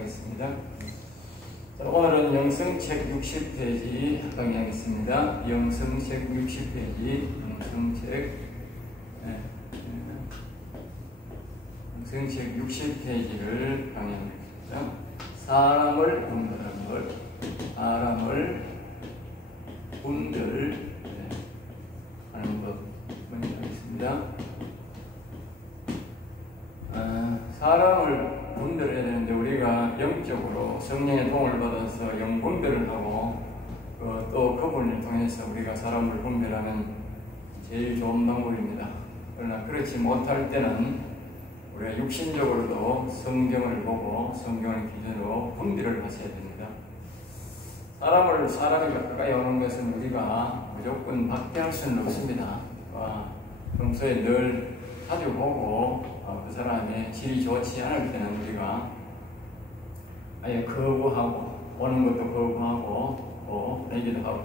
시작하겠습니다. 자, 오늘은 영성책 60페이지 강의하겠습니다. 영성책 60페이지, 영성책 60페이지를 강의하겠습니다. 사람을 분별하는 것, 사람을 분별하는 것 먼저 하겠습니다. 사람을 분별해야 되는데 우리가 영적으로 성령의 도움을 받아서 영 분별을 하고 또 그분을 통해서 우리가 사람을 분별하면 제일 좋은 방법입니다. 그러나 그렇지 못할 때는 우리가 육신적으로도 성경을 보고 성경을 기준으로 분별을 하셔야 됩니다. 사람이 가까이 오는 것은 우리가 무조건 박대할 수는 없습니다. 평소에 늘 자주 보고 그 사람의 질이 좋지 않을 때는 우리가 아예 거부하고 오는 것도 거부하고 또 내기도 하고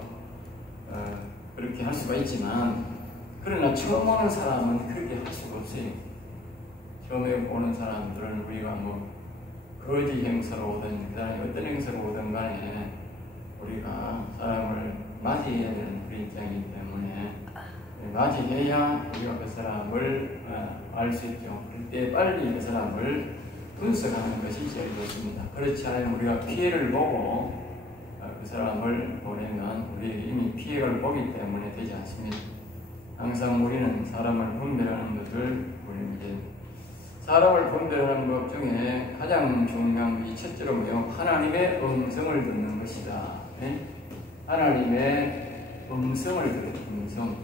그렇게 할 수가 있지만, 그러나 처음 오는 사람은 그렇게 할 수가 없어요. 처음에 오는 사람들은 우리가 거지 행사로 오든 그 사람이 어떤 행사로 오든 간에 우리가 사람을 맞이해야 되는 우리 입장이기 때문에 맞이해야 우리가 그 사람을 알 수 있죠. 그때 빨리 그 사람을 분석하는 것이 제일 좋습니다. 그렇지 않으면 우리가 피해를 보고 그 사람을 보내면 우리에게 이미 피해를 보기 때문에 되지 않습니다. 항상 우리는 사람을 분별하는 것을 사람을 분별하는 것 중에 가장 중요한 것이 첫째로 하나님의 음성을 듣는 것이다. 네? 하나님의 음성을 듣는 음성.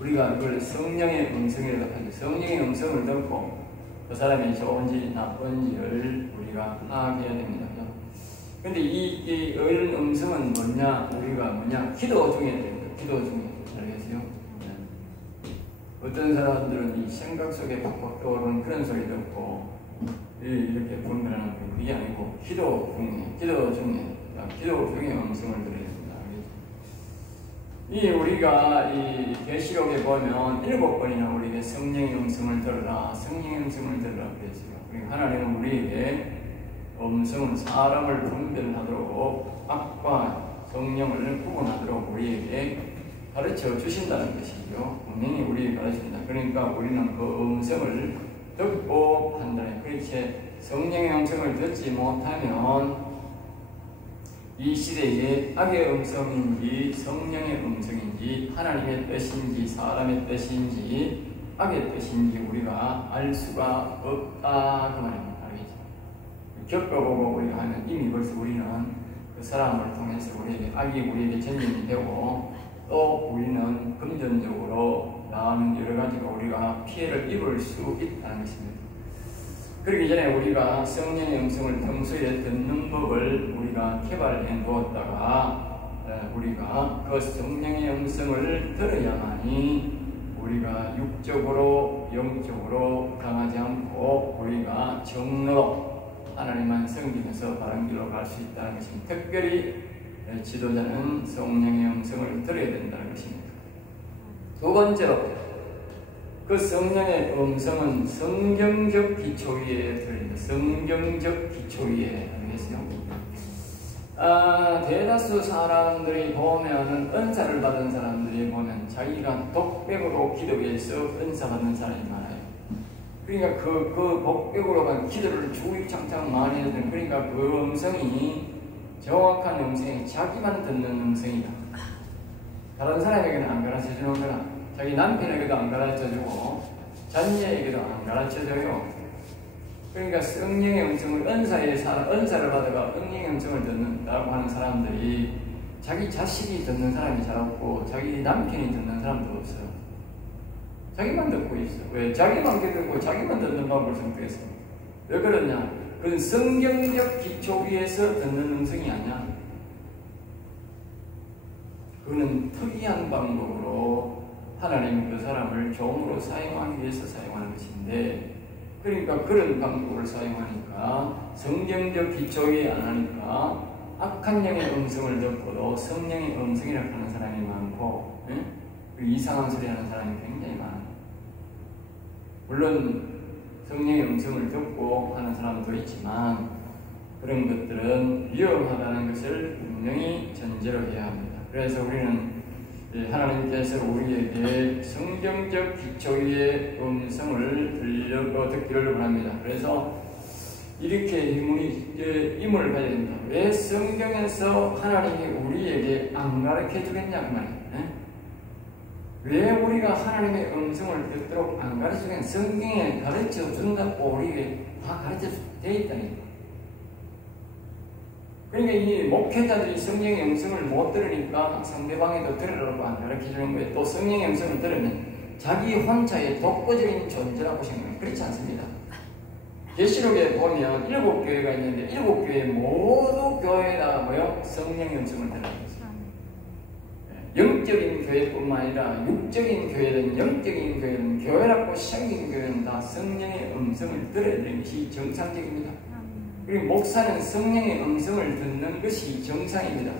우리가 그걸 성령의 음성이라고 하죠. 성령의 음성을 듣고 그 사람이 좋은지 나쁜지를 우리가 파악해야 됩니다. 그런데 이 음성은 우리가 기도 중에 됩니다. 기도 중에. 알겠어요? 어떤 사람들은 이 생각 속에 팍팍 떠오르는 그런 소리 듣고 이렇게 분별하는 게 그게 아니고 기도 중에 음성을 들어야 됩니다. 우리가 이 계시록에 보면 7번이나 우리에게 성령의 음성을 들으라 그랬어요. 그러니까 하나님은 우리에게 음성은 사람을 분별하도록 악과 성령을 구분하도록 우리에게 가르쳐 주신다는 것이죠. 분명히 우리에게 가르칩니다. 그러니까 우리는 그 음성을 듣고 판단해요. 그렇게 성령의 음성을 듣지 못하면 이 시대에 악의 음성인지 성령의 음성인지 하나님의 뜻인지 사람의 뜻인지 악의 뜻인지 우리가 알 수가 없다 그 말입니다. 알겠죠? 겪어보고 우리가 하면 이미 벌써 우리는 그 사람을 통해서 우리에게 악이 우리에게 전염이 되고 또 우리는 금전적으로 나오는 여러 가지가 우리가 피해를 입을 수 있다는 것입니다. 그러기 전에 우리가 성령의 음성을 평소에 듣는 법을 우리가 개발해 놓았다가 우리가 그 성령의 음성을 들어야만이 우리가 육적으로 영적으로 강하지 않고 우리가 정로 하나님만 섬기면서 바른 길로 갈 수 있다는 것입니다. 특별히 지도자는 성령의 음성을 들어야 된다는 것입니다. 두 번째로 그 성령의 음성은 성경적 기초 위에 들립니다. 성경적 기초 위에. 알겠어요? 대다수 사람들이 보면 은사를 받은 사람들이 보면 자기가 독백으로 기도해서 은사 받는 사람이 많아요. 그러니까 그 독백으로만 기도를 주구장창 많이 해야 되는, 그러니까 그 음성이 정확한 음성이 자기만 듣는 음성이다. 다른 사람에게는 안 가르쳐 주는 거나 자기 남편에게도 안 가르쳐주고 자녀에게도 안 가르쳐줘요. 그러니까 성령의 음성을 은사를 받아가 성령의 음성을 듣는다고 하는 사람들이 자기 자식이 듣는 사람이 잘 없고 자기 남편이 듣는 사람도 없어요. 자기만 듣고 있어. 왜? 자기만 듣고 자기만 듣는 방법을 선택했어. 왜 그러냐? 그건 성경적 기초 위에서 듣는 음성이 아니야. 그거는 특이한 방법으로 하나님 그 사람을 종으로 사용하기 위해서 사용하는 것인데, 그러니까 그런 방법을 사용하니까 성경적 기초에 안 하니까 악한 영의 음성을 듣고도 성령의 음성이라고 하는 사람이 많고 이상한 소리 하는 사람이 굉장히 많아요. 물론 성령의 음성을 듣고 하는 사람도 있지만 그런 것들은 위험하다는 것을 분명히 전제로 해야 합니다. 그래서 우리는 하나님께서 우리에게 성경적 기초 위의 음성을 듣기를 원합니다. 그래서 이렇게 힘을 가져야 된다. 왜 성경에서 하나님이 우리에게 안 가르쳐 주겠냐 그 말이에요. 왜 우리가 하나님의 음성을 듣도록 안 가르쳐 주겠냐. 성경에 가르쳐 준다고 우리에게 다 가르쳐 되어 있다니까. 그러니까 이 목회자들이 성령의 음성을 못 들으니까 상대방에도 들으라고 안 가르쳐 주는 거예요. 또 성령의 음성을 들으면 자기 혼자의 독보적인 존재라고 생각해요. 그렇지 않습니다. 계시록에 보면 7교회가 있는데 7교회 모두 교회에다가 뭐요? 성령의 음성을 들어야 있어요. 영적인 교회뿐만 아니라 육적인 교회든 영적인 교회든 교회라고 생긴 교회는 다 성령의 음성을 들어야 되는 것이 정상적입니다. 그리고 목사는 성령의 음성을 듣는 것이 정상입니다.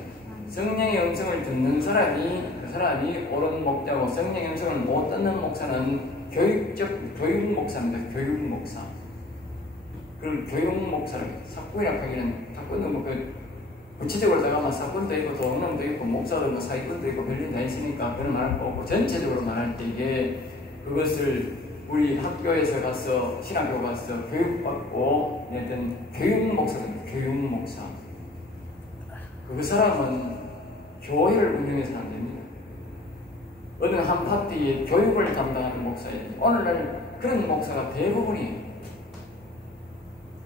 성령의 음성을 듣는 사람이 그 사람이 옳은 목자고 성령의 음성을 못 듣는 목사는 교육 목사입니다. 교육 목사. 그걸 교육 목사를 사건이라고 하기는 사건은 뭐 구체적으로 나가면 사건도 있고 도움도 있고 목사도 사기꾼도 있고 별일 다 있으니까 그런 말할 거 없고 전체적으로 말할 때 이게 그것을 우리 학교에서 가서 신학교 가서 교육받고 내던 교육 목사입니다. 교육 목사. 그 사람은 교회를 운영해서는 안 됩니다. 어느 한 파티에 교육을 담당하는 목사예요. 오늘날 그런 목사가 대부분이에요.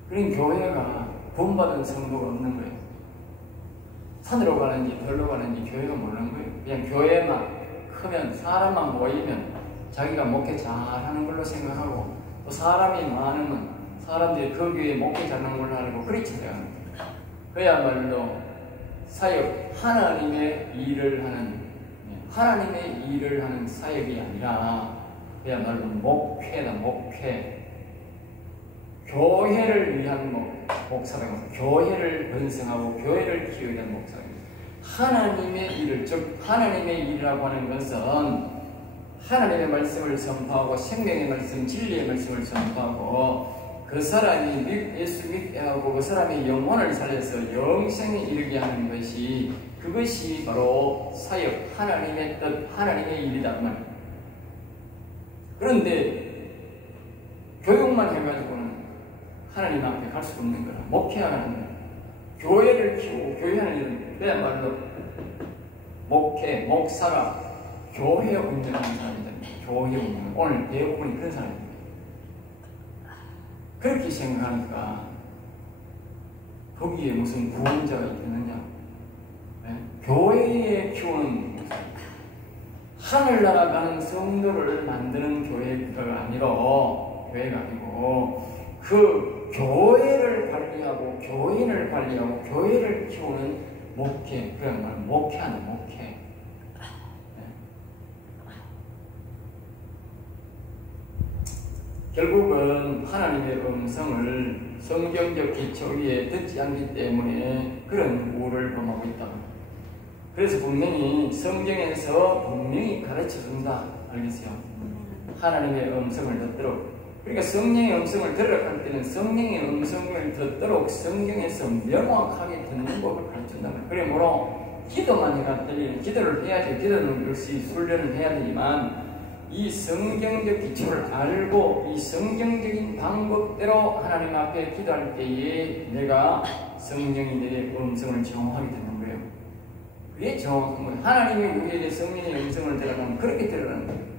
그런 교회가 본받은 성도가 없는 거예요. 산으로 가는지 별로 가는지 교회가 모르는 거예요. 그냥 교회만 크면 사람만 모이면 자기가 목회 잘하는 걸로 생각하고 또 사람이 많으면 사람들이 그 교회에 목회 잘하는 걸로 알고 그렇게 생각합니다. 그야말로 사역, 하나님의 일을 하는 사역이 아니라 그야말로 목회다. 목회. 교회를 위한 목사라고 교회를 번성하고 교회를 키우기 위한 목사입니다. 하나님의 일을, 즉 하나님의 일이라고 하는 것은 하나님의 말씀을 선포하고 생명의 말씀, 진리의 말씀을 선포하고 그 사람이 예수 믿게 하고 그 사람의 영혼을 살려서 영생에 이르게 하는 것이 그것이 바로 사역, 하나님의 뜻, 하나님의 일이다 말입니다. 그런데 교육만 해가지고는 하나님 앞에 갈 수 없는 거라. 목회하는 거라. 교회를 키우고 교회하는 일은 그야말로 목회, 목사가 교회 운영하는 사람이다. 교회 운영. 오늘 대부분이 그런 사람입니다. 그렇게 생각하니까 거기에 무슨 구원자가 있겠느냐? 네? 교회에 키우는 하늘나라 가는 성도를 만드는 교회가 아니고 그 교회를 관리하고 교인을 관리하고 교회를 키우는 목회, 그야말로 목회하는 목회. 네. 결국은 하나님의 음성을 성경적 기초 위에 듣지 않기 때문에 그런 우를 범하고 있다. 그래서 분명히 성경에서 분명히 가르쳐 준다. 알겠어요? 하나님의 음성을 듣도록. 그러니까 성령의 음성을 들으라고 할 때는 성령의 음성을 듣도록 성경에서 명확하게 듣는 법을 가르친다는 거예요. 그래 뭐로 기도만 해가 들리는 기도를 해야지. 기도는 역시 훈련을 해야 되지만 이 성경적 기초를 알고 이 성경적인 방법대로 하나님 앞에 기도할 때에 내가 성령이 내 음성을 정확하게 듣는 거예요. 그게 정확한 거예요. 하나님이 우리에게 성령의 음성을 들으라면 그렇게 들으라는 거예요.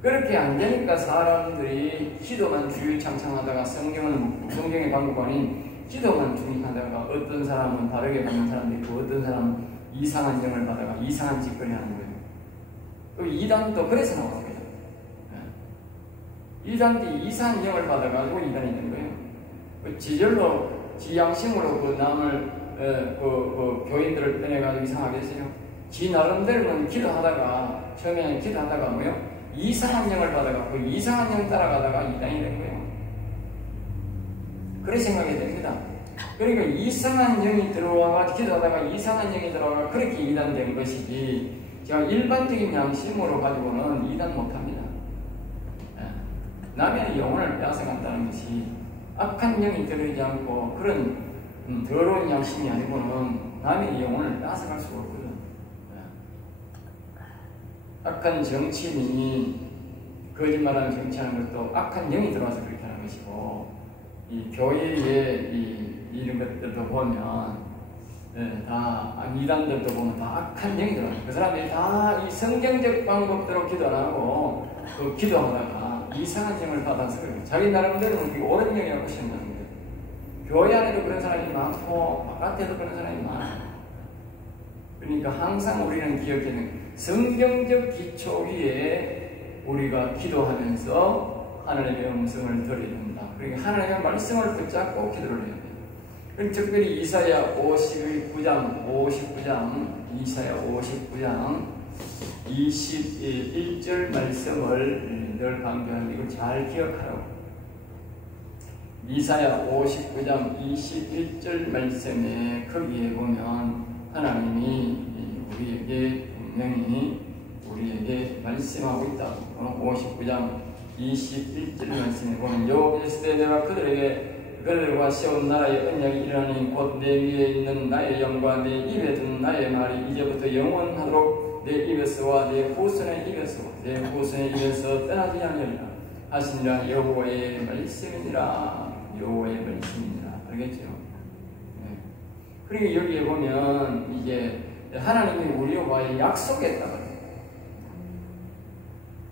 그렇게 안 되니까 사람들이 기도만 주유창창하다가 성경의 방법 아닌 기도만 중립하다가 어떤 사람은 다르게 받는 사람도 있고 어떤 사람은 이상한 영을 받아가 이상한 짓거리 하는 거예요. 또 이단도 그래서 나오는 거예요. 이단도 이상한 영을 받아가지고 이단이 된 거예요. 지절로 지양심으로 그 남을 교인들을 빼내가지고 이상하게 했어요. 지 나름대로는 기도하다가 처음에는 기도하다가 뭐요? 이상한 영을 받아가 그 이상한 영 따라가다가 이단이 된 거예요. 그렇게 생각이 됩니다. 그러니까 이상한 영이 들어와가 기도하다가 이상한 영이 들어와가 그렇게 이단된 것이지 제가 일반적인 양심으로 가지고는 이단 못합니다. 남의 영혼을 빼앗아간다는 것이 악한 영이 들어오지 않고 그런 더러운 양심이 아니고는 남의 영혼을 뺏어갈 수가 없거든. 악한 정치인이 거짓말하는 정치하는 것도 악한 영이 들어와서 그렇게 하는 것이고, 이 교회의 이런 것들도 보면 다 이단들도 보면 다 악한 영이 들어와요. 그 사람들이 다 이 성경적 방법대로 기도 안 하고 그 기도하다가 이상한 영을 받아서 그래요. 자기 나름대로는 옳은 영이라고 생각하는 거예요. 교회 안에도 그런 사람이 많고 바깥에도 그런 사람이 많아요. 그러니까 항상 우리는 기억해야 성경적 기초 위에 우리가 기도하면서 하나님의 음성을 들어야 된다. 그러니까 하나님의 말씀을 붙잡고 기도를 해야 돼요. 그럼 특별히 이사야 59장 이사야 59장 21절 말씀을 늘 강조하는 이걸 잘 기억하라고. 이사야 59장 21절 말씀에 거기에 보면 하나님이 우리에게 분명히 우리에게 말씀하고 있다고. 59장 21절 말씀에 보면 여호와께서 내가 그들과 세운 나라의 언약이 일어나니 곧 내 위에 있는 나의 영과 내 입에 든 나의 말이 이제부터 영원하도록 내 입에서와 내 후손의 입에서 떠나지 않으리라 하시니라. 여호와의 말씀이니라. 여호와의 말씀이니라. 알겠죠? 네. 그리고 여기에 보면 이제 하나님이 우리와의 약속했다고.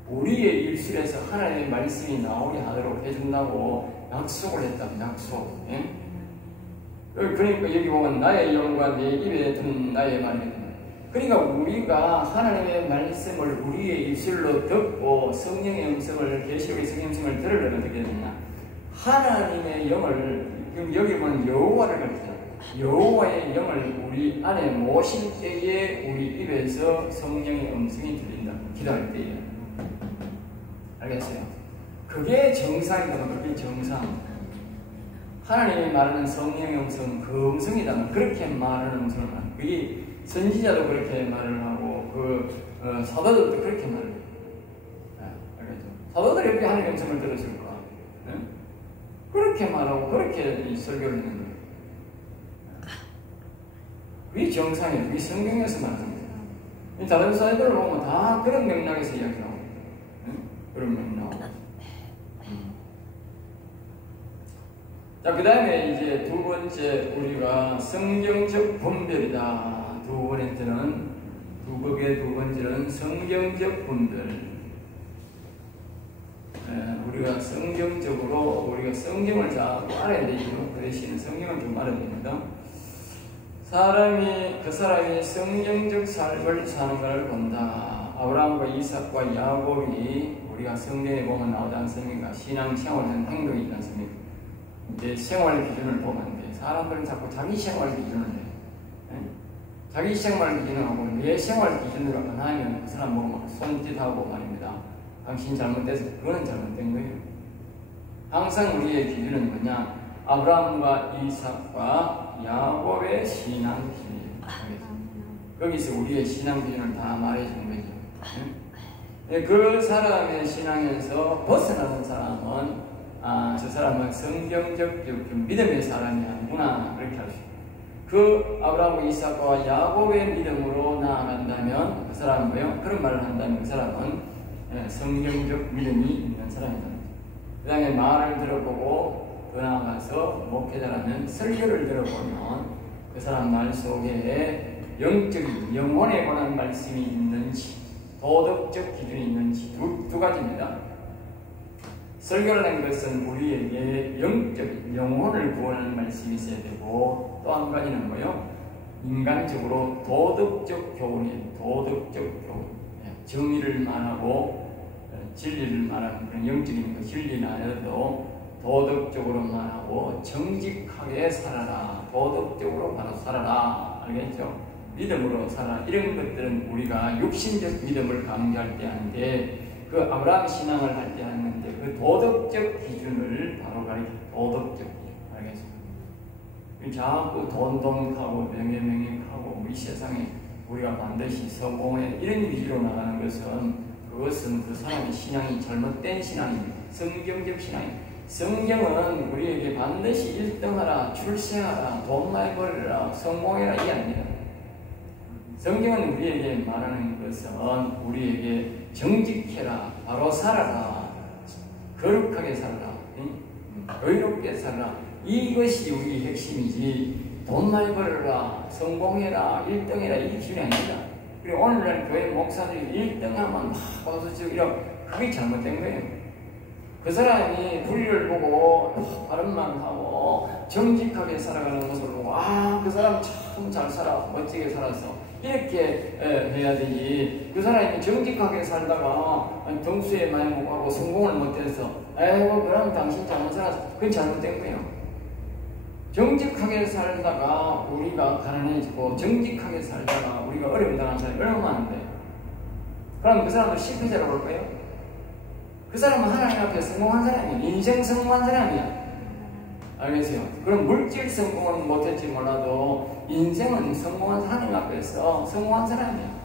우리의 일술에서 하나님의 말씀이 나오게 하도록 해준다고 약속을 했다고. 약속. 예? 그러니까 여기 보면 나의 영과 내 입에 든 나의 말이거든요. 그러니까 우리가 하나님의 말씀을 우리의 입술로 듣고 성령의 음성을, 계시록의 성령의 음성을 들으려면 어떻게 되느냐, 하나님의 영을, 지금 여기 보면 여호와를 가르쳐요. 여호와의 영을 우리 안에 모실 때에 우리 입에서 성령의 음성이 들린다. 기도할 때에. 알겠어요? 그게 정상이다. 그게 정상. 하나님이 말하는 성령의 음성은 그 음성이다. 그렇게 말하는 음성을 말하는. 그게 선지자도 그렇게 말을 하고 사도들도 그렇게 말을 해요. 알겠죠? 사도들이 이렇게 하나님의 음성을 들었을까? 네? 그렇게 말하고 그렇게 설교를 했는 거예요. 그게 정상이에요. 그게 성경에서 말하는 거예요. 다른 사회들을 보면 다 그런 맥락에서 이야기하고 그런 맥락. 자, 그 다음에 이제 두 번째 우리가 성경적 분별이다. 두 번째는 성경적 분별. 우리가 성경적으로 우리가 성경을 잘 알아야 되죠. 그 대신에 성경을 좀 알아야 됩니다. 그 사람이 성경적 삶을 사는 것을 본다. 아브라함과 이삭과 야곱이 우리가 성경에 보면 나오지 않습니까? 신앙생활하는 행동이 있지 않습니까? 이제 생활 기준을 보면 돼. 사람들은 자꾸 자기 생활 기준을 해. 자기 생활 기준하고 내 생활 기준으로만 하면 그 사람 보고 손짓하고 말입니다. 당신 잘못돼서 그거는 잘못된 거예요. 항상 우리의 기준은 뭐냐? 아브라함과 이삭과 야곱의 신앙 기준이에요. 거기서 우리의 신앙 기준을 다 말해주는 거죠. 그 사람의 신앙에서 벗어나는 사람은 저 사람은 성경적 믿음의 사람이 아니구나, 그렇게 할 수 있어요. 그 아브라함과 이삭과 야곱의 믿음으로 나아간다면 그 사람은 뭐요? 그런 말을 한다면 그 사람은 성경적 믿음이 있는 사람이다. 그 다음에 말을 들어보고 더 나아가서 목회자라면 설교를 들어보면 그 사람 말 속에 영적인 영혼에 관한 말씀이 있는지, 도덕적 기준이 있는지 두 가지입니다. 설교를 한 것은 우리에게 영적인 영혼을 구원하는 말씀이 있어야 되고, 또 한 가지는 뭐요? 인간적으로 도덕적 교훈이에요. 도덕적 교훈. 정의를 말하고 진리를 말하는 그런 영적인 거, 진리는 아니어도 도덕적으로 말하고 정직하게 살아라. 도덕적으로 바로 살아라. 알겠죠? 믿음으로 살아라. 이런 것들은 우리가 육신적 믿음을 강조할 때 하는데, 그 아브라함 신앙을 할 때 하는데 그 도덕적 기준을 바로 가리켜. 도덕적 기준. 알겠습니까? 자꾸 돈하고 명예하고 이 세상에 우리가 반드시 성공해 이런 위주로 나가는 것은 그것은 그 사람의 신앙이 잘못된 신앙입니다. 성경적 신앙입니다. 성경은 우리에게 반드시 1등하라, 출세하라, 돈 많이 벌어라, 성공해라 이게 아닙니다. 성경은 우리에게 말하는 것은 우리에게 정직해라, 바로 살아라, 거룩하게 살아라, 의롭게 살아라, 이것이 우리 핵심이지 돈 많이 벌어라, 성공해라, 1등해라 이게 기준이 아닙니다. 그리고 오늘날 교회 목사들이 1등하면 막 와서 이런 그게 잘못된 거예요. 그 사람이 불의를 보고 발음만 하고 정직하게 살아가는 모습을 보고 그 사람 참 잘 살아, 멋지게 살았어 이렇게 해야 되지. 그 사람이 정직하게 살다가 등수에 많이 못 가고 성공을 못해서 그럼 당신 잘못 살았어. 그건 잘못된 거예요. 정직하게 살다가 우리가 가난해지고 정직하게 살다가 우리가 어려움 당한 사람이 얼마나 많은데 그럼 그 사람도 실패자라고 볼 거예요? 그 사람은 하나님 앞에 성공한 사람이야. 인생 성공한 사람이야. 알겠어요? 그럼 물질 성공은 못했지 몰라도 인생은 성공한 하나님 앞에서 성공한 사람이야.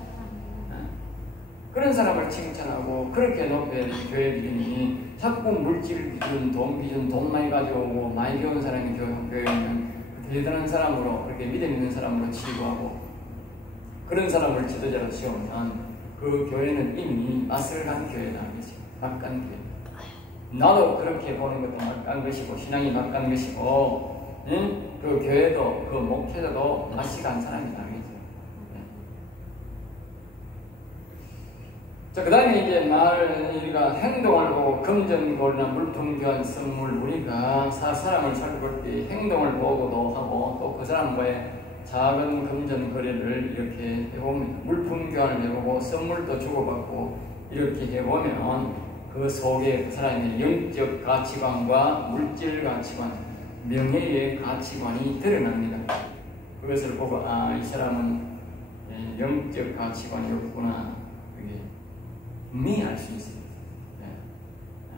그런 사람을 칭찬하고 그렇게 높여 교회 비전이 자꾸 물질 비전, 돈 비전, 돈 많이 가져오고 많이 배운 사람이 교회에는 대단한 사람으로 그렇게 믿음 있는 사람으로 치부하고 그런 사람을 지도자로 세우면 그 교회는 이미 맛을 간 교회다. 막간 교회. 나도 그렇게 보는 것도 막간 것이고 신앙이 막간 것이고 그 교회도 그 목회자도 맛이 간 사람이다. 자, 그 다음에 이제 우리가 행동을 보고 금전고리나 물품 교환 선물 우리가 사람을 살펴볼 때 행동을 보고도 하고 또 그 사람과의 작은 금전 거래를 이렇게 해보면 물품 교환을 해보고 선물도 주고받고 이렇게 해보면 그 속에 그 사람의 영적 가치관과 물질 가치관, 명예의 가치관이 드러납니다. 그것을 보고 이 사람은 영적 가치관이 없구나. 분명히 알 수 있습니다.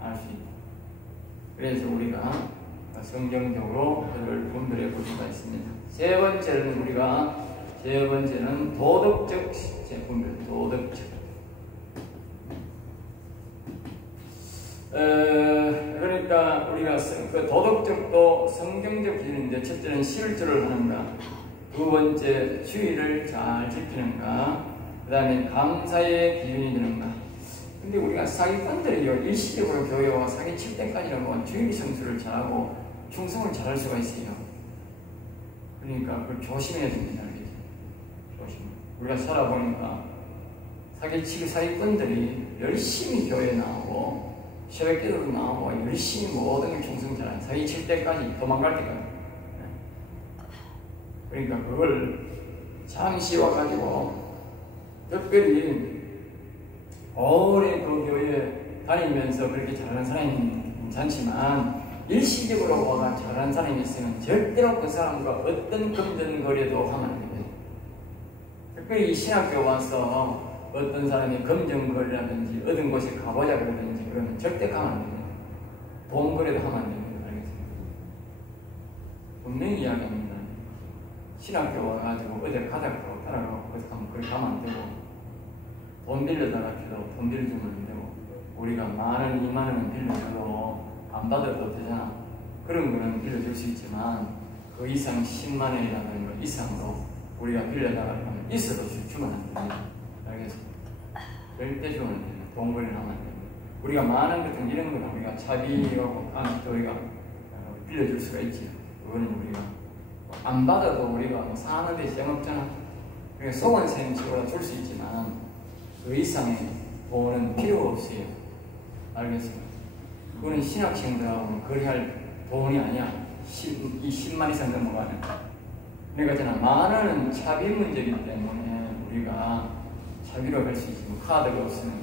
알 수 있다. 그래서 우리가 성경적으로 그를 분별해 볼 수가 있습니다. 세 번째는 도덕적 분별, 도덕적. 그러니까 우리가 그 도덕적도 성경적 기준인데 첫째는 실주를 하는가, 두 번째 주의를 잘 지키는가, 그 다음에 감사의 기준이 되는가. 근데 우리가 사기꾼들이요, 일시적으로 교회와 사기 칠 때까지는 주의 성수를 잘하고 충성을 잘할 수가 있어요. 그러니까 그걸 조심해야 됩니다. 조심. 우리가 살아보니까 사기꾼들이 열심히 교회에 나오고 새벽기도로 나오고 열심히 모든 걸 충성 잘하는 사기 칠 때까지 도망갈 때까지. 그러니까 그걸 잠시 와가지고 특별히 오래 그 교회에 다니면서 그렇게 잘하는 사람이 괜찮지만 일시적으로 와가 잘하는 사람이 있으면 절대로 그 사람과 어떤 금전거래도 하면 안 됩니다. 특별히 이 신학교 와서 어떤 사람이 금전거래라든지 어떤 곳에 가보자 그러든지 그러면 절대 가면 안 됩니다. 돈거래도 하면 안 됩니다. 알겠습니다? 분명히 이야기합니다. 신학교 와가지고 어디 가자고 따라가고 거기서 가면 그렇게 가면 안 되고 돈 빌려다가 해도 돈 빌려주면 안 되고 우리가 10,000원, 20,000원 빌려줘도 안 받아도 되잖아. 그런 거는 빌려줄 수 있지만 그 이상 100,000원이라는 것 이상으로 우리가 빌려다가 하면 있어도 주면 안 됩니다. 알겠습니다? 절대 주면 안 됩니다. 돈 벌이는 하면 안 됩니다. 우리가 많은 것들 이런 거는 우리가 차비하고 또 우리가 빌려줄 수가 있지. 그거는 우리가 안 받아도 우리가 사는 데 시장 없잖아. 그러니까 소원생식으로 줄 수 있지만 그 이상의 돈은 필요가 없어요. 알겠습니다? 그거는 신학생들하고는 거래할 돈이 아니야. 이 10만 이상 넘어가는. 그러니까 저는 많은 차비 문제이기 때문에 우리가 차비로 할 수 있지만 카드가 없으면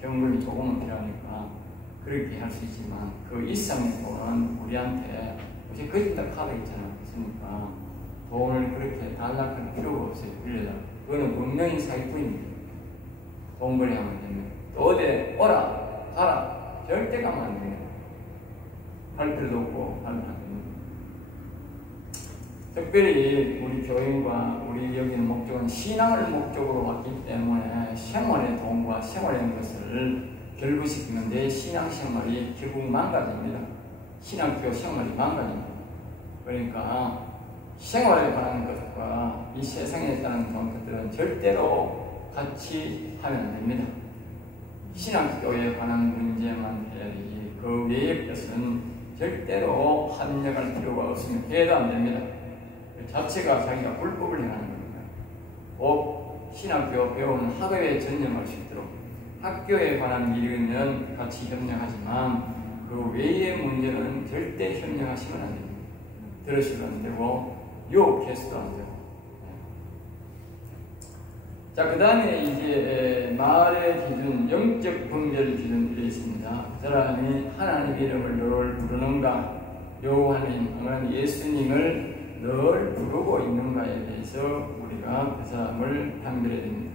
현금이 조금은 필요하니까 그렇게 할 수 있지만 그 이상의 돈은 우리한테 혹시 거짓다 카드 있잖아. 있으니까 돈을 그렇게 단락할 필요가 없어요. 빌려다. 그거는 분명히 사기꾼입니다. 돈벌이 하면 됩니다. 또 어디 오라 가라 절대 가면 안 됩니다. 할 필요도 없고 하면 안 됩니다. 특별히 우리 교인과 우리 여기는 목적은 신앙을 목적으로 왔기 때문에 생활의 돈과 생활의 것을 결부시키는 내 신앙생활이 결국 망가집니다. 신학교 생활이 망가집니다. 그러니까 생활에 관한 것과 이 세상에 관한 것들은 절대로 같이 하면 안 됩니다. 신학교에 관한 문제만 해야 되지 그 외의 것은 절대로 합력할 필요가 없으면 해도 안 됩니다. 그 자체가 자기가 불법을 행하는 겁니다. 꼭 신학교 배우는 학업에 전념할 수 있도록 학교에 관한 일이면 같이 협력하지만 그 외의 문제는 절대 협력하시면 안 됩니다. 들으시면 안 되고 유혹해서도 안 되고. 자, 그 다음에 이제 말의 기준, 영적 분별 기준들이 있습니다. 그 사람이 하나님의 이름을 늘 부르는가, 여호와님, 예수님을 늘 부르고 있는가에 대해서 우리가 그 사람을 판별해야 됩니다.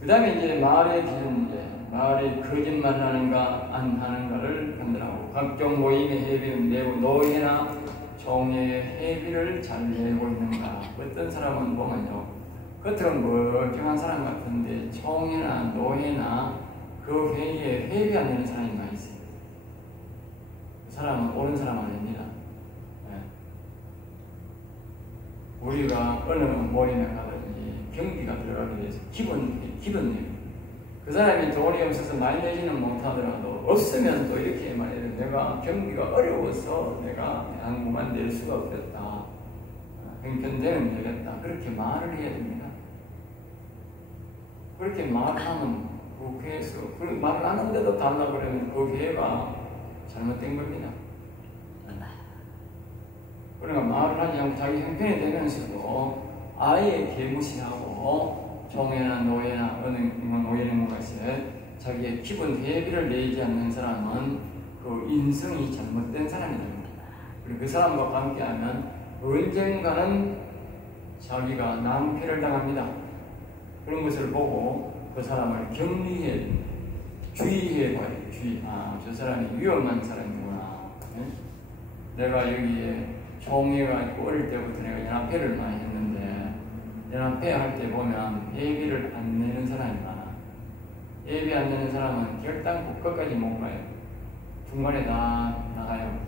그 다음에 이제 말의 기준, 말이 거짓말하는가 안 하는가를 판단하고 각종 모임의 회비를 내고 노예나 종의 회비를 잘 내고 있는가. 어떤 사람은 보면요, 겉으로는 멀쩡한 사람 같은데 총회나 노예나 그 회의에 회비 안 내는 사람이 많이 있어요. 그 사람은 옳은 사람 아닙니다. 네. 우리가 어느 모임에 가든지 경비가 들어가기 위해서 기본 내요. 그 사람이 돈이 없어서 많이 내지는 못하더라도 없으면 또 이렇게 말해요. 내가 경비가 어려워서 내가 당구만 낼 수가 없겠다. 형편되면 되겠다. 그렇게 말을 해야 됩니다. 그렇게 말하면 그 교회에서 말을 하는데도 달라고 그러면 그 교회가 잘못된 겁니다. 그러니까 말을 하지 않고 자기 형편이 되면서도 아예 개무시하고 종회나 노예나 어느 노예는 것에 자기의 기본 대비를 내지 않는 사람은 그 인성이 잘못된 사람이 됩니다. 그리고 그 사람과 함께하면 언젠가는 자기가 낭패를 당합니다. 그런 것을 보고 그 사람을 격리해 주의해 봐요. 저 사람이 위험한 사람이구나. 네? 내가 여기에 종회가 있고 어릴 때부터 내가 연합회를 많이 했는데 연합회 할 때 보면 예비를 안 내는 사람이 많아. 예비 안 내는 사람은 결단코 끝까지 못 가요. 중간에 다 나가요.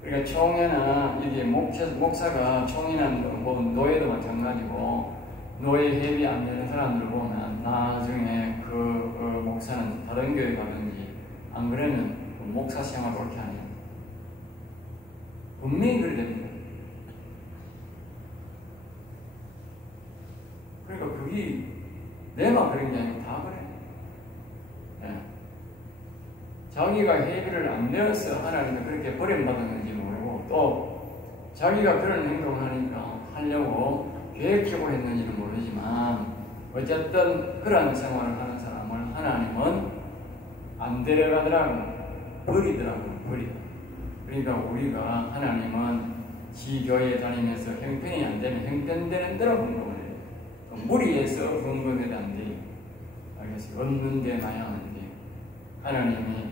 그러니까 총회나 이게 목사가 총회나 뭐 노예도 마찬가지고 노예 예비 안 내는 사람들 보면 나중에 그 목사는 다른 교회 가든지 안 그러면 목사 생활을 옳게 하네요. 분명히 그래야 됩니다. 그러니까 그게 내만 그런 게 아니고 다 그래. 네. 자기가 회비를 안 내어서 하나님도 그렇게 버림받았는지 모르고 또 자기가 그런 행동을 하니까 하려고 계획적으로 했는지는 모르지만 어쨌든 그런 생활을 하는 사람을 하나님은 안 데려가더라고. 버리더라고. 그러니까 우리가 하나님은 지교회에 다니면서 형편이 안 되면 형편되는 대로 헌금을 해요. 무리해서 헌금해도 안 돼요. 알겠어요? 없는 데 마야 하는데 하나님이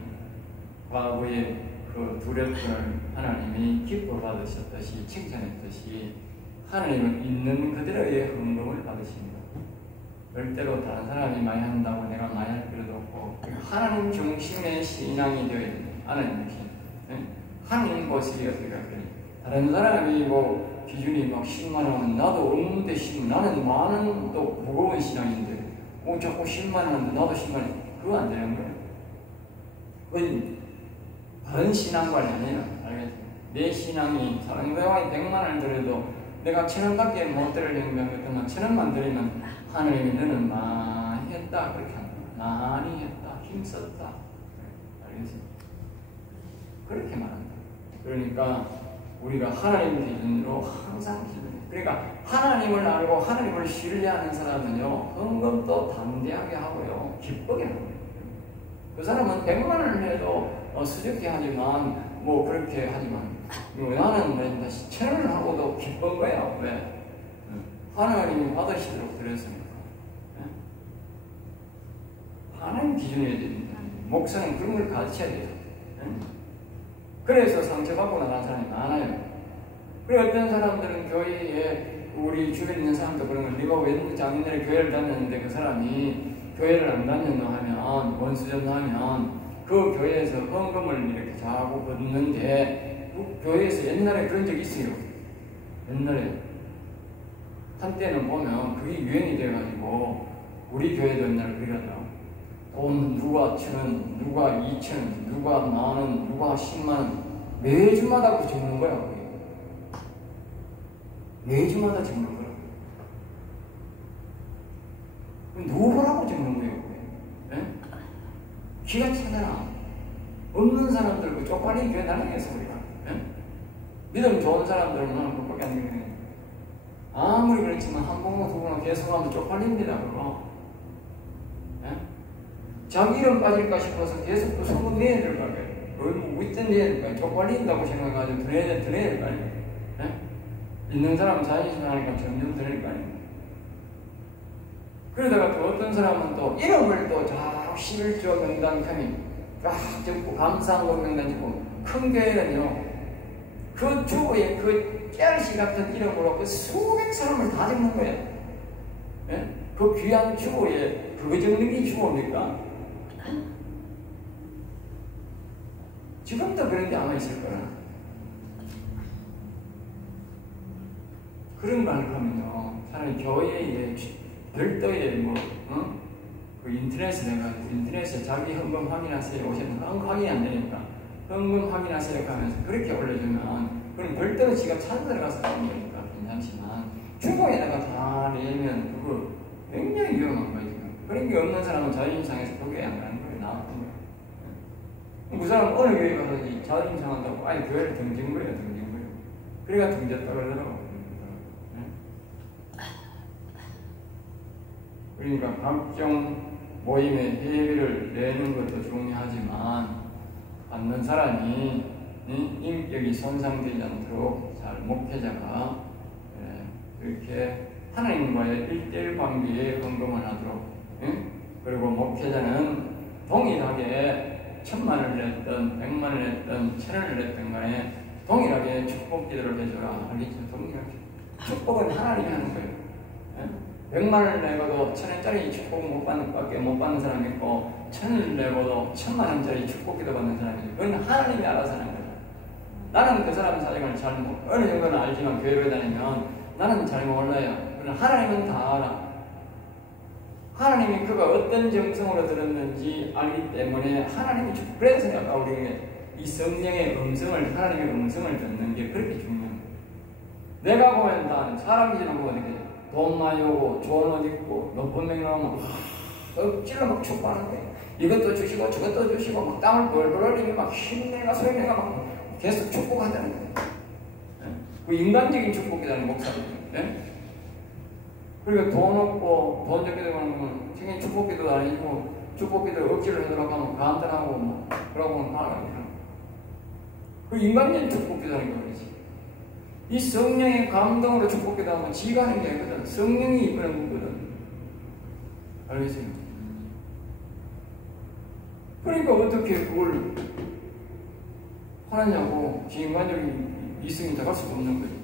과거에 그 두렵을 하나님이 기뻐 받으셨듯이 칭찬했듯이 하나님은 있는 그대로의 헌금을 받으십니다. 절대로 다른 사람이 많이 한다고 내가 많이 할 필요도 없고 하나님 중심의 신앙이 되어야 됩니다. 하나님 중심. 하나님 모습이 어떻게 할까요? 다른 사람이 뭐 기준이 막 10만 원 나도 없는데 10만 나는 많은 또 무거운 신앙인데 자꾸 10만 원 나도 10만 원 그거 안 되는 거예요. 그건 다른 신앙관이 아니에요. 알겠죠? 내 신앙이 상대방이 100만 원을 들여도 내가 1,000원밖에 못 드릴 영병 같으면 1,000원만 드리면 하나님이 너는 많이 했다 그렇게 합니다. 많이 했다 힘썼다. 알겠죠? 그렇게 말합니다. 그러니까 우리가 하나님 기준으로 항상 그러니까 하나님을 알고 하나님을 신뢰하는 사람은요 헌금도 담대하게 하고요 기쁘게 합니다. 그 사람은 100만 원을 해도 수줍게 하지만 뭐 그렇게 하지만 나는 1,000원을 하고도 기쁜 거예요. 왜? 하나님이 받으시도록 드렸으니까. 하나님 기준이어야 됩니다. 목사는 그런 걸 가르쳐야 돼요. 그래서 상처받고 나간 사람이 많아요. 그리고 어떤 사람들은 교회에 우리 주변에 있는 사람도 그런 걸 네가 왜 작년에 교회를 다녔는데 그 사람이 교회를 안 다녔나 하면 원수졌나 하면 그 교회에서 헌금을 이렇게 자고 걷는데 그 교회에서 옛날에 그런 적이 있어요. 옛날에 한때는 보면 그게 유행이 돼가지고 우리 교회도 옛날에 그러잖아요. 돈 누가 1,000원, 누가 2,000원, 누가 만원, 누가 10만원 매주마다 그 적는 거야. 그게. 매주마다 적는 거야. 누구라고 적는 거예요? 그게? 네? 기가 차잖아. 없는 사람들 그 쪽팔린 교회 다니겠어 우리가. 네? 믿음 좋은 사람들은 그것밖에 안 되거든요. 아무리 그렇지만 한 번만 두 번만 계속하면 쪽팔립니다. 그거. 네? 자기 이름 빠질까 싶어서 계속 그 소문 내야 될 거 아니에요. 뭐 윗된 내야 될 거 아니에요. 쪽팔린다고 생각해가지고 드려야 될 거 아니에요. 네? 있는 사람은 자존심 하니까 점점 드릴 거 아니에요. 그러다가 또 어떤 사람은 또 이름을 또 자 11조 명단 칸이 쫙 적고 감사한 명단 적고 큰 교회는요 그 주보에 그 깨알씨 같은 이름으로 그 수백 사람을 다 적는 거예요. 예? 그 귀한 주보에 그거 적는 게 주보입니까? 지금도 그런 게 아마 있을 거라. 그런 거 하면요 차라리 교회에 별도의 그 인터넷에 내가지고 인터넷에 자기 헌금 확인하세요 오시면 확인이 안 되니까 헌금 확인하세요 하면서 그렇게 올려주면 그럼 별도로 지가 찾아 들어가서 하는 거니까 괜찮지만 주보에다가 다 내면 그거 굉장히 위험한 거예요 지금. 그런 게 없는 사람은 자존심 상해서 교회 안 가는 거예요. 나왔던 거예요. 그 사람은 어느 교회 가서 자존심 상한다고 아니 교회를 등진 거예요. 등진 거예요. 그래가 등졌다 그러더라고. 그러니까 각종 모임에 회비를 내는 것도 중요하지만 받는 사람이 인격이 손상되지 않도록 잘 목회자가 이렇게 하나님과의 1:1 관계에 헌금을 하도록 그리고 목회자는 동일하게 1,000만을 냈든 100만을 냈든 1,000원을 냈든 간에 동일하게 축복 기도를 해줘라. 알겠죠? 동일하게 축복은 하나님이 하는 거예요. 100만을 내고도 1,000원짜리 축복 못 받는 사람이 있고 1,000원을 내고도 1,000만원짜리 축복 기도 받는 사람이 있고 그건 하나님이 알아서 하는 거예요. 나는 그 사람 사정을 잘 어느 정도는 알지만 교회에 다니면 나는 잘 몰라요. 그러나 하나님은 다 알아. 하나님이 그가 어떤 정성으로 들었는지 알기 때문에 하나님이 그래서 아까 우리 이 성령의 음성을 하나님의 음성을 듣는 게 그렇게 중요해요. 내가 보면 난 사람이지만 보면 이렇게 돈 많이 오고 좋은 옷 입고 높은 명 나오면 억지로 막 축복하는데 이것도 주시고 저것도 주시고 막 땀을 벌벌 흘리며 막 힘내가 소리내가 막 계속 축복한다는 거예요. 그 인간적인 축복이라는 목사님. 그리고 돈 없고 돈 적게 되면 생긴 축복기도 아니고 축복기도 억지로 해도록 하면 간단하고 뭐 그러고 하는 그 인간적인 축복기도라는 거지. 이 성령의 감동으로 축복기도 하면 지가 하는 게 아니거든. 성령이 이끄는 거거든. 알겠어요? 그러니까 어떻게 그걸 하느냐고 인간적인 이성이 나갈 수가 없는 거지.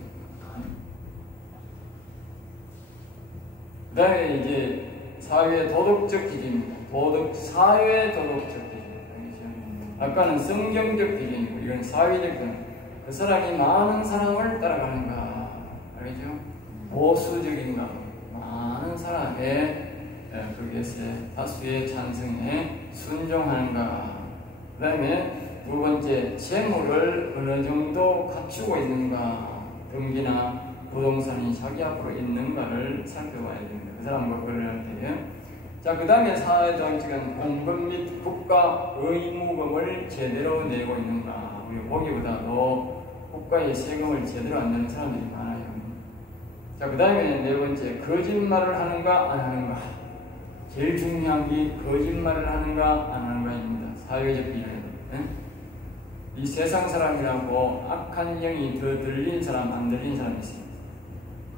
그 다음에 이제 사회 도덕적 기준입니다. 사회 도덕적 기준. 아까는 성경적 기준이고, 이건 사회적 기준. 그 사람이 많은 사람을 따라가는가. 알겠죠? 보수적인가. 많은 사람의 그것에 다수의 찬성에 순종하는가. 그 다음에 두 번째, 재물을 어느 정도 갖추고 있는가. 등기나 부동산이 자기 앞으로 있는가를 살펴봐야 됩니다. 그 사람과 거래할 때. 자, 그 다음에 사회정책은 공금 및 국가 의무금을 제대로 내고 있는가. 우리 보기보다도 국가의 세금을 제대로 안 내는 사람들이 많아요. 자, 그 다음에 네 번째, 거짓말을 하는가 안 하는가. 제일 중요한 게 거짓말을 하는가 안 하는가입니다. 사회적 비례. 이 세상 사람이라고 악한 영이 더 들린 사람 안 들린 사람이 있어요.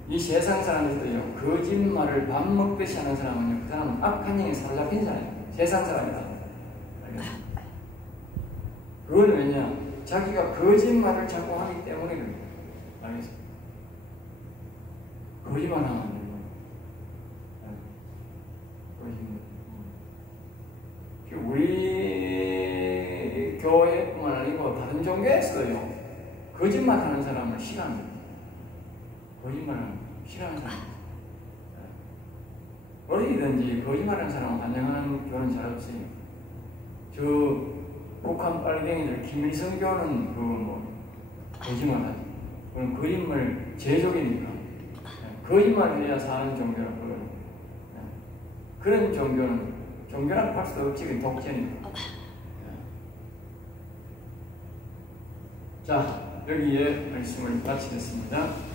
이 세상 사람들도요, 거짓말을 밥 먹듯이 하는 사람은요, 그 사람은 악한 영에 사로잡힌 사람이에요. 세상 사람이다. 알겠어요? 그거는 왜냐? 자기가 거짓말을 자꾸 하기 때문에 그래요. 알겠어요? 거짓말 하면 안 돼요. 거짓말. 우리 교회뿐만 아니고 종교에서요 거짓말하는 사람을 싫어합니다. 거짓말하는 싫어하는 사람. 어디든지 거짓말하는 사람을 환영하는 교는 잘 없어요. 저 북한 빨갱이들 김일성교는 거짓말하죠. 그건 그림을 제조기니까 거짓말을 해야 사는 종교라고 그래요. 그런 종교는 종교라고 할 수 없지. 독재니까. 자, 여기에 말씀을 마치겠습니다.